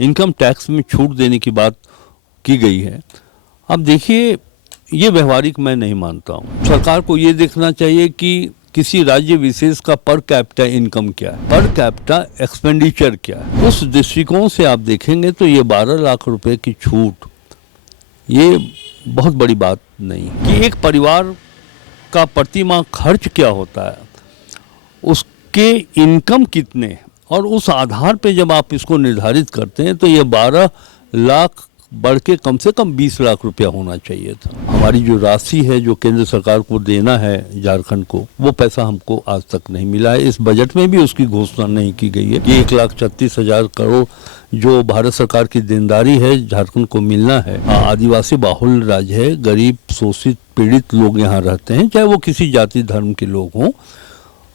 Income tax में छूट देने की बात की गई है। अब देखिए, ये व्यवहारिक मैं नहीं मानता हूँ। सरकार को ये देखना चाहिए कि किसी राज्य विशेष का पर कैपिटा इनकम क्या है, पर कैपिटा एक्सपेंडिचर क्या है। उस दृष्टिकोण से आप देखेंगे तो ये 12 लाख रुपए की छूट ये बहुत बड़ी बात नहीं है। कि एक परिवार का प्रति माह खर्च क्या होता है, उसके इनकम कितने, और उस आधार पे जब आप इसको निर्धारित करते हैं तो ये 12 लाख बढ़ के कम से कम 20 लाख रुपया होना चाहिए था। हमारी जो राशि है जो केंद्र सरकार को देना है झारखंड को, वो पैसा हमको आज तक नहीं मिला है। इस बजट में भी उसकी घोषणा नहीं की गई है कि 1,36,000 करोड़ जो भारत सरकार की देनदारी है झारखंड को मिलना है। आदिवासी बाहुल राज्य है, गरीब शोषित पीड़ित लोग यहाँ रहते हैं, चाहे वो किसी जाति धर्म के लोग हों।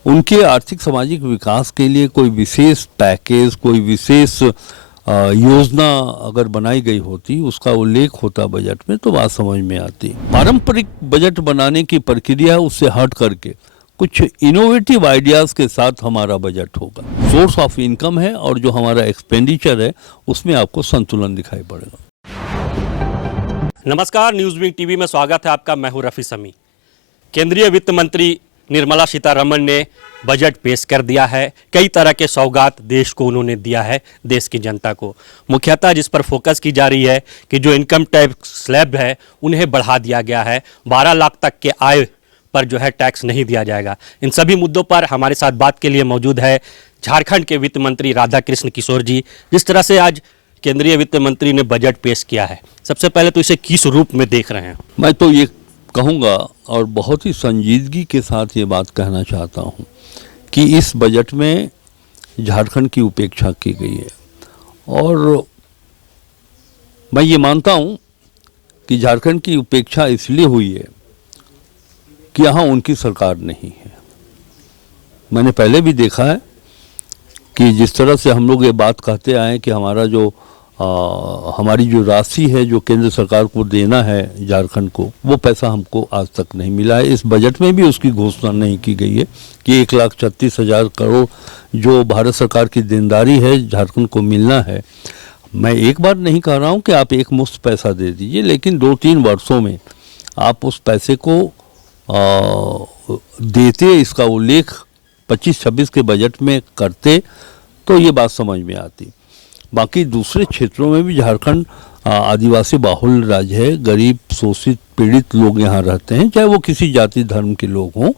उनके आर्थिक सामाजिक विकास के लिए कोई विशेष पैकेज, कोई विशेष योजना अगर बनाई गई होती, उसका उल्लेख होता बजट में, तो बात समझ में आती। पारंपरिक बजट बनाने की प्रक्रिया उससे हट करके कुछ इनोवेटिव आइडियाज के साथ हमारा बजट होगा। सोर्स ऑफ इनकम है और जो हमारा एक्सपेंडिचर है उसमें आपको संतुलन दिखाई पड़ेगा। नमस्कार, न्यूज़ टीवी में स्वागत है आपका। मैं हूं रफी समी। केंद्रीय वित्त मंत्री निर्मला सीतारमण ने बजट पेश कर दिया है। कई तरह के सौगात देश को उन्होंने दिया है, देश की जनता को। मुख्यतः जिस पर फोकस की जा रही है कि जो इनकम टैक्स स्लैब है उन्हें बढ़ा दिया गया है। 12 लाख तक के आय पर जो है टैक्स नहीं दिया जाएगा। इन सभी मुद्दों पर हमारे साथ बात के लिए मौजूद है झारखंड के वित्त मंत्री राधाकृष्ण किशोर जी। जिस तरह से आज केंद्रीय वित्त मंत्री ने बजट पेश किया है, सबसे पहले तो इसे किस रूप में देख रहे हैं? मैं तो ये कहूँगा और बहुत ही संजीदगी के साथ ये बात कहना चाहता हूँ कि इस बजट में झारखंड की उपेक्षा की गई है। और मैं ये मानता हूँ कि झारखंड की उपेक्षा इसलिए हुई है कि यहाँ उनकी सरकार नहीं है। मैंने पहले भी देखा है कि जिस तरह से हम लोग ये बात कहते आए कि हमारी जो राशि है जो केंद्र सरकार को देना है झारखंड को, वो पैसा हमको आज तक नहीं मिला है। इस बजट में भी उसकी घोषणा नहीं की गई है कि 1,36,000 करोड़ जो भारत सरकार की देनदारी है झारखंड को मिलना है। मैं एक बार नहीं कह रहा हूँ कि आप एक मुश्त पैसा दे दीजिए, लेकिन 2-3 वर्षों में आप उस पैसे को देते, इसका उल्लेख 25-26 के बजट में करते तो ये बात समझ में आती। बाकी दूसरे क्षेत्रों में भी झारखंड आदिवासी बाहुल राज्य है, गरीब शोषित पीड़ित लोग यहाँ रहते हैं, चाहे वो किसी जाति धर्म के लोग हों।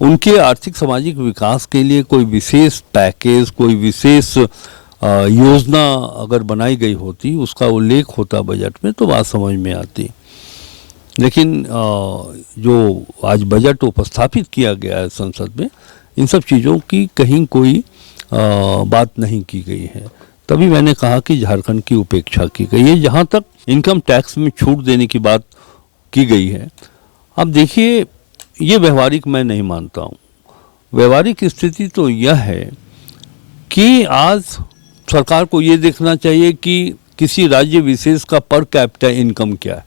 उनके आर्थिक सामाजिक विकास के लिए कोई विशेष पैकेज, कोई विशेष योजना अगर बनाई गई होती, उसका उल्लेख होता बजट में, तो बात समझ में आती। लेकिन जो आज बजट उपस्थापित किया गया है संसद में, इन सब चीज़ों की कहीं कोई बात नहीं की गई है। तभी मैंने कहा कि झारखंड की उपेक्षा की गई है। जहाँ तक इनकम टैक्स में छूट देने की बात की गई है, अब देखिए, ये व्यवहारिक मैं नहीं मानता हूँ। व्यवहारिक स्थिति तो यह है कि आज सरकार को ये देखना चाहिए कि किसी राज्य विशेष का पर कैपिटा इनकम क्या है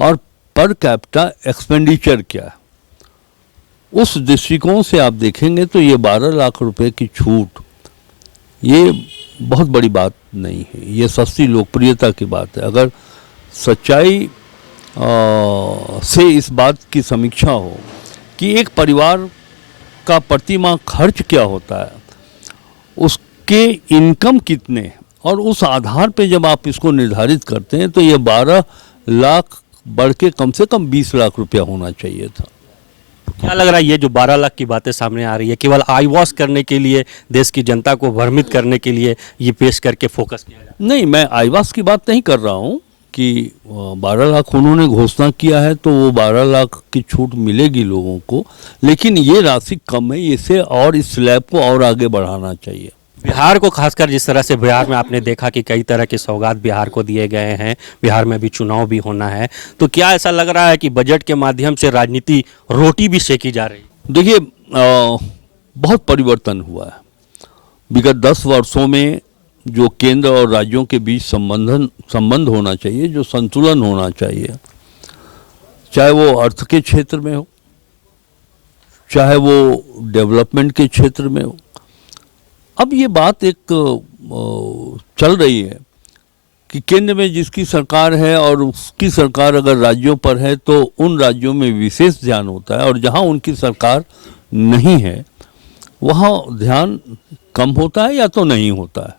और पर कैपिटा एक्सपेंडिचर क्या है। उस दृष्टिकोण से आप देखेंगे तो ये 12 लाख रुपए की छूट ये बहुत बड़ी बात नहीं है। ये सस्ती लोकप्रियता की बात है। अगर सच्चाई से इस बात की समीक्षा हो कि एक परिवार का प्रति माह खर्च क्या होता है, उसके इनकम कितने, और उस आधार पे जब आप इसको निर्धारित करते हैं तो ये 12 लाख बढ़ के कम से कम 20 लाख रुपया होना चाहिए था। क्या लग रहा है ये जो 12 लाख की बातें सामने आ रही है, केवल आई वॉश करने के लिए, देश की जनता को भ्रमित करने के लिए ये पेश करके फोकस किया जाए? नहीं, मैं आई वॉश की बात नहीं कर रहा हूँ कि 12 लाख उन्होंने घोषणा किया है तो वो 12 लाख की छूट मिलेगी लोगों को, लेकिन ये राशि कम है। इसे और इस स्लैब को और आगे बढ़ाना चाहिए। बिहार को खासकर जिस तरह से बिहार में आपने देखा कि कई तरह के सौगात बिहार को दिए गए हैं, बिहार में भी चुनाव भी होना है, तो क्या ऐसा लग रहा है कि बजट के माध्यम से राजनीति रोटी भी सेकी जा रही? देखिए, बहुत परिवर्तन हुआ है। विगत 10 वर्षों में जो केंद्र और राज्यों के बीच संबंध होना चाहिए, जो संतुलन होना चाहिए, चाहे वो अर्थ के क्षेत्र में हो, चाहे वो डेवलपमेंट के क्षेत्र में हो, अब ये बात एक चल रही है कि केंद्र में जिसकी सरकार है और उसकी सरकार अगर राज्यों पर है तो उन राज्यों में विशेष ध्यान होता है, और जहाँ उनकी सरकार नहीं है वहाँ ध्यान कम होता है या तो नहीं होता है।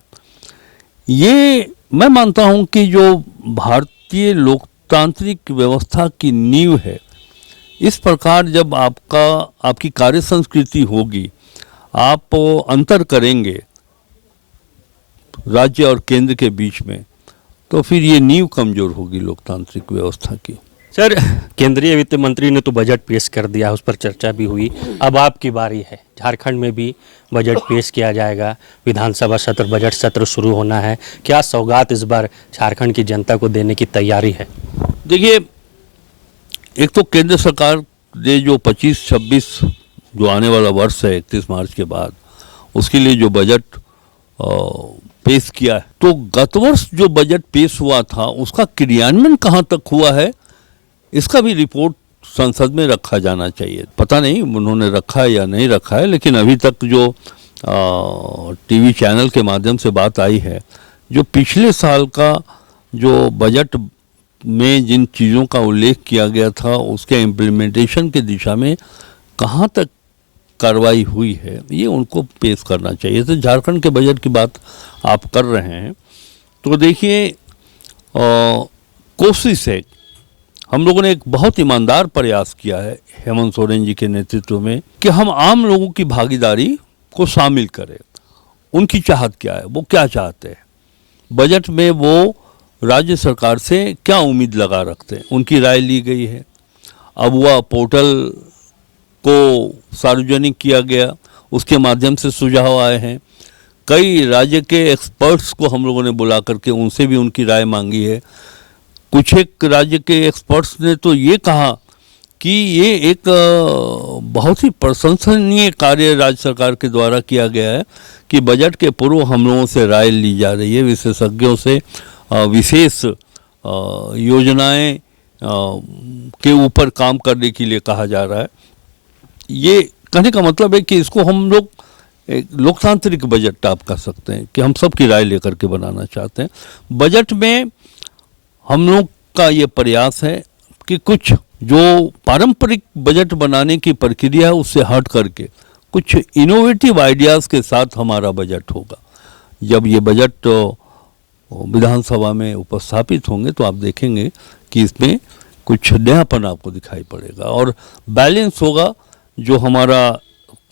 ये मैं मानता हूँ कि जो भारतीय लोकतांत्रिक व्यवस्था की नींव है, इस प्रकार जब आपकी कार्य संस्कृति होगी, आप अंतर करेंगे राज्य और केंद्र के बीच में, तो फिर ये नींव कमजोर होगी लोकतांत्रिक व्यवस्था की। सर, केंद्रीय वित्त मंत्री ने तो बजट पेश कर दिया, उस पर चर्चा भी हुई। अब आपकी बारी है, झारखंड में भी बजट पेश किया जाएगा, विधानसभा सत्र, बजट सत्र शुरू होना है। क्या सौगात इस बार झारखंड की जनता को देने की तैयारी है? देखिए, एक तो केंद्र सरकार ने जो 25-26 जो आने वाला वर्ष है 31 मार्च के बाद, उसके लिए जो बजट पेश किया है, तो गत वर्ष जो बजट पेश हुआ था उसका क्रियान्वयन कहाँ तक हुआ है, इसका भी रिपोर्ट संसद में रखा जाना चाहिए। पता नहीं उन्होंने रखा है या नहीं रखा है, लेकिन अभी तक जो टीवी चैनल के माध्यम से बात आई है, जो पिछले साल का जो बजट में जिन चीज़ों का उल्लेख किया गया था उसके इम्प्लीमेंटेशन के दिशा में कहाँ तक कार्रवाई हुई है, ये उनको पेश करना चाहिए। तो झारखंड के बजट की बात आप कर रहे हैं, तो देखिए कोशिश है, हम लोगों ने एक बहुत ईमानदार प्रयास किया है हेमंत सोरेन जी के नेतृत्व में कि हम आम लोगों की भागीदारी को शामिल करें। उनकी चाहत क्या है, वो क्या चाहते हैं, बजट में वो राज्य सरकार से क्या उम्मीद लगा रखते हैं, उनकी राय ली गई है। अब वह पोर्टल को सार्वजनिक किया गया, उसके माध्यम से सुझाव आए हैं। कई राज्य के एक्सपर्ट्स को हम लोगों ने बुला करके उनसे भी उनकी राय मांगी है। कुछ एक राज्य के एक्सपर्ट्स ने तो ये कहा कि ये एक बहुत ही प्रशंसनीय कार्य राज्य सरकार के द्वारा किया गया है कि बजट के पूर्व हम लोगों से राय ली जा रही है, विशेषज्ञों से विशेष योजनाएं के ऊपर काम करने के लिए कहा जा रहा है। ये कहने का मतलब है कि इसको हम लोग एक लोकतांत्रिक बजट आप कह सकते हैं कि हम सबकी राय लेकर के बनाना चाहते हैं। बजट में हम लोग का ये प्रयास है कि कुछ जो पारंपरिक बजट बनाने की प्रक्रिया है उससे हट करके कुछ इनोवेटिव आइडियाज़ के साथ हमारा बजट होगा। जब ये बजट विधानसभा में उपस्थापित होंगे तो आप देखेंगे कि इसमें कुछ नयापन आपको दिखाई पड़ेगा और बैलेंस होगा। जो हमारा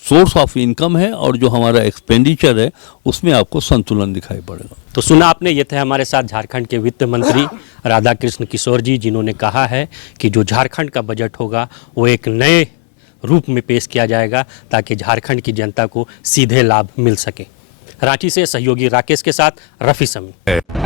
सोर्स ऑफ इनकम है और जो हमारा एक्सपेंडिचर है उसमें आपको संतुलन दिखाई पड़ेगा। तो सुना आपने, ये थे हमारे साथ झारखंड के वित्त मंत्री राधाकृष्ण किशोर जी, जिन्होंने कहा है कि जो झारखंड का बजट होगा वो एक नए रूप में पेश किया जाएगा ताकि झारखंड की जनता को सीधे लाभ मिल सके। रांची से सहयोगी राकेश के साथ रफ़ी समी।